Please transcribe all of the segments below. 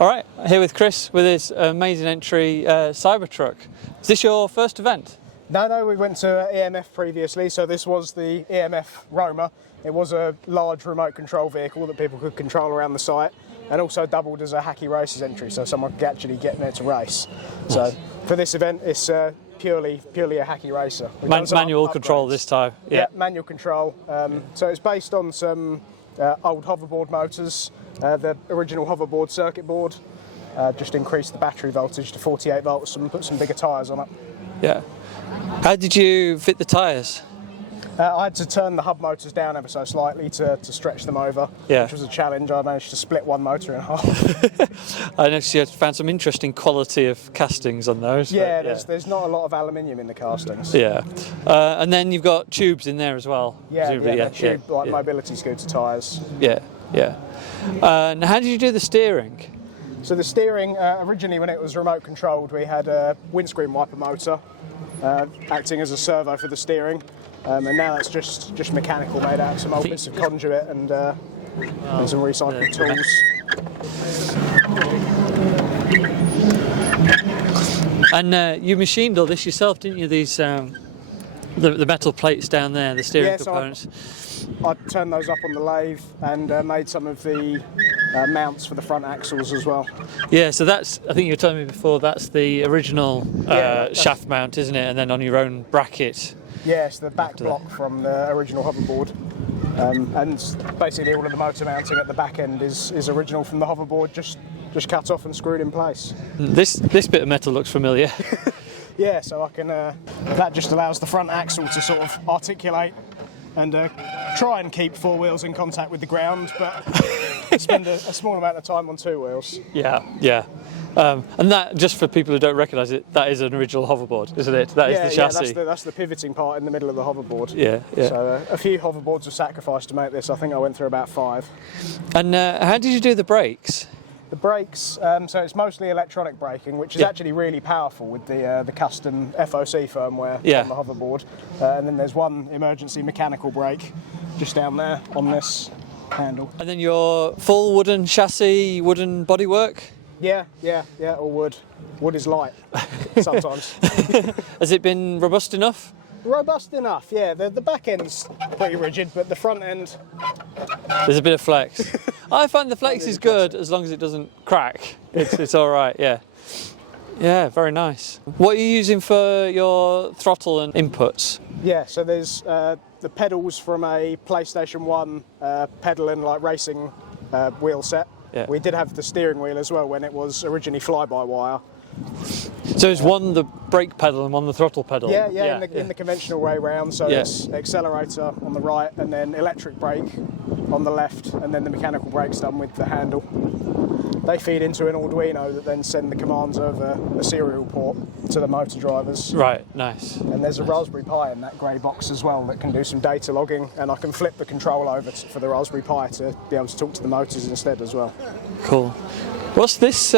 All right, here with Chris with his amazing entry Cybertruck. Is this your first event? No, we went to EMF previously, so this was the EMF Roma. It was a large remote control vehicle that people could control around the site, and also doubled as a Hacky races entry, so someone could actually get in there to race. Nice. So for this event, it's purely a Hacky racer. Manual control this time. Yeah, manual control. So it's based on some old hoverboard motors, the original hoverboard circuit board. Just increased the battery voltage to 48 volts and put some bigger tyres on it. Yeah. How did you fit the tyres? I had to turn the hub motors down ever so slightly to stretch them over, which was a challenge. I managed to split one motor in half. I noticed you had found some interesting quality of castings on those. Yeah, there's not a lot of aluminium in the castings. Yeah, and then you've got tubes in there as well. Yeah, tube mobility scooter tyres. Yeah. And how did you do the steering? So the steering, originally when it was remote controlled, we had a windscreen wiper motor acting as a servo for the steering. And now it's just mechanical, made out of some old bits of conduit and some recycled tools. And you machined all this yourself, didn't you? These the metal plates down there, the steering components. I turned those up on the lathe and made some of the mounts for the front axles as well. Yeah, so that's, I think you were telling me before, that's the original shaft mount, isn't it? And then on your own bracket. Yes, the back block from the original hoverboard, and basically all of the motor mounting at the back end is original from the hoverboard, just cut off and screwed in place. This bit of metal looks familiar. Yeah, so I can. That just allows the front axle to sort of articulate and try and keep four wheels in contact with the ground, but spend a small amount of time on two wheels. Yeah. And that, just for people who don't recognise it, that is an original hoverboard, isn't it? That is the chassis. Yeah, that's the pivoting part in the middle of the hoverboard. Yeah. So a few hoverboards were sacrificed to make this. I think I went through about 5. And how did you do the brakes? The brakes, so it's mostly electronic braking, which is actually really powerful with the custom FOC firmware on the hoverboard. And then there's one emergency mechanical brake just down there on this handle. And then your full wooden chassis, wooden bodywork? Yeah, all wood. Wood is light sometimes. Has it been robust enough? Robust enough, yeah. The back end's pretty rigid, but the front end... There's a bit of flex. I find the flex is good as long as it doesn't crack. It's all right, yeah. Yeah, very nice. What are you using for your throttle and inputs? Yeah, so there's the pedals from a PlayStation 1 pedal and racing wheel set. Yeah. We did have the steering wheel as well when it was originally fly-by-wire. So is one the brake pedal and one the throttle pedal? Yeah, in the conventional way round, so it's accelerator on the right and then electric brake on the left, and then the mechanical brake's done with the handle. They feed into an Arduino that then send the commands over a serial port to the motor drivers. Right, nice. And there's a Raspberry Pi in that grey box as well that can do some data logging, and I can flip the control over for the Raspberry Pi to be able to talk to the motors instead as well. Cool. What's this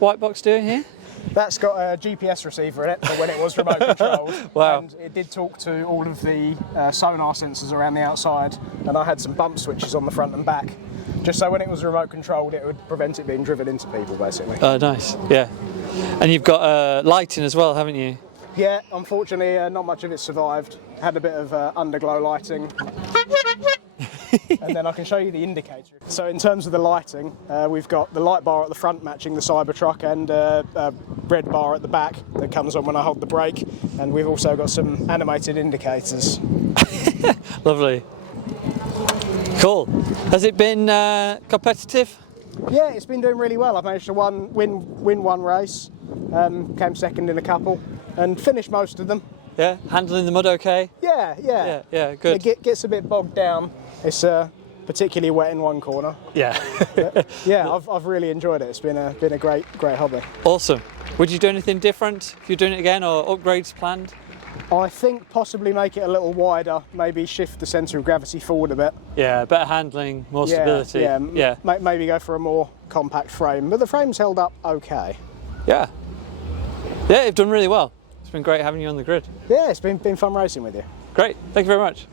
white box doing here? That's got a GPS receiver in it for when it was remote controlled. Wow. And it did talk to all of the sonar sensors around the outside, and I had some bump switches on the front and back, just so when it was remote controlled it would prevent it being driven into people, basically. Oh, nice, yeah. And you've got lighting as well, haven't you? Yeah, unfortunately not much of it survived. Had a bit of underglow lighting. And then I can show you the indicator. So in terms of the lighting, we've got the light bar at the front matching the Cybertruck, and a red bar at the back that comes on when I hold the brake, and we've also got some animated indicators. Lovely. Cool. Has it been competitive? Yeah, it's been doing really well. I've managed to win one race, came second in a couple, and finished most of them. Yeah, handling the mud okay? Yeah, good. It gets a bit bogged down. It's particularly wet in one corner. Yeah. Yeah, I've really enjoyed it. It's been a great hobby. Awesome. Would you do anything different if you're doing it again, or upgrades planned? I think possibly make it a little wider, maybe shift the centre of gravity forward a bit. Yeah, better handling, more stability. Yeah. Maybe go for a more compact frame, but the frame's held up okay. Yeah, you've done really well. It's been great having you on the grid. Yeah, it's been fun racing with you. Great, thank you very much.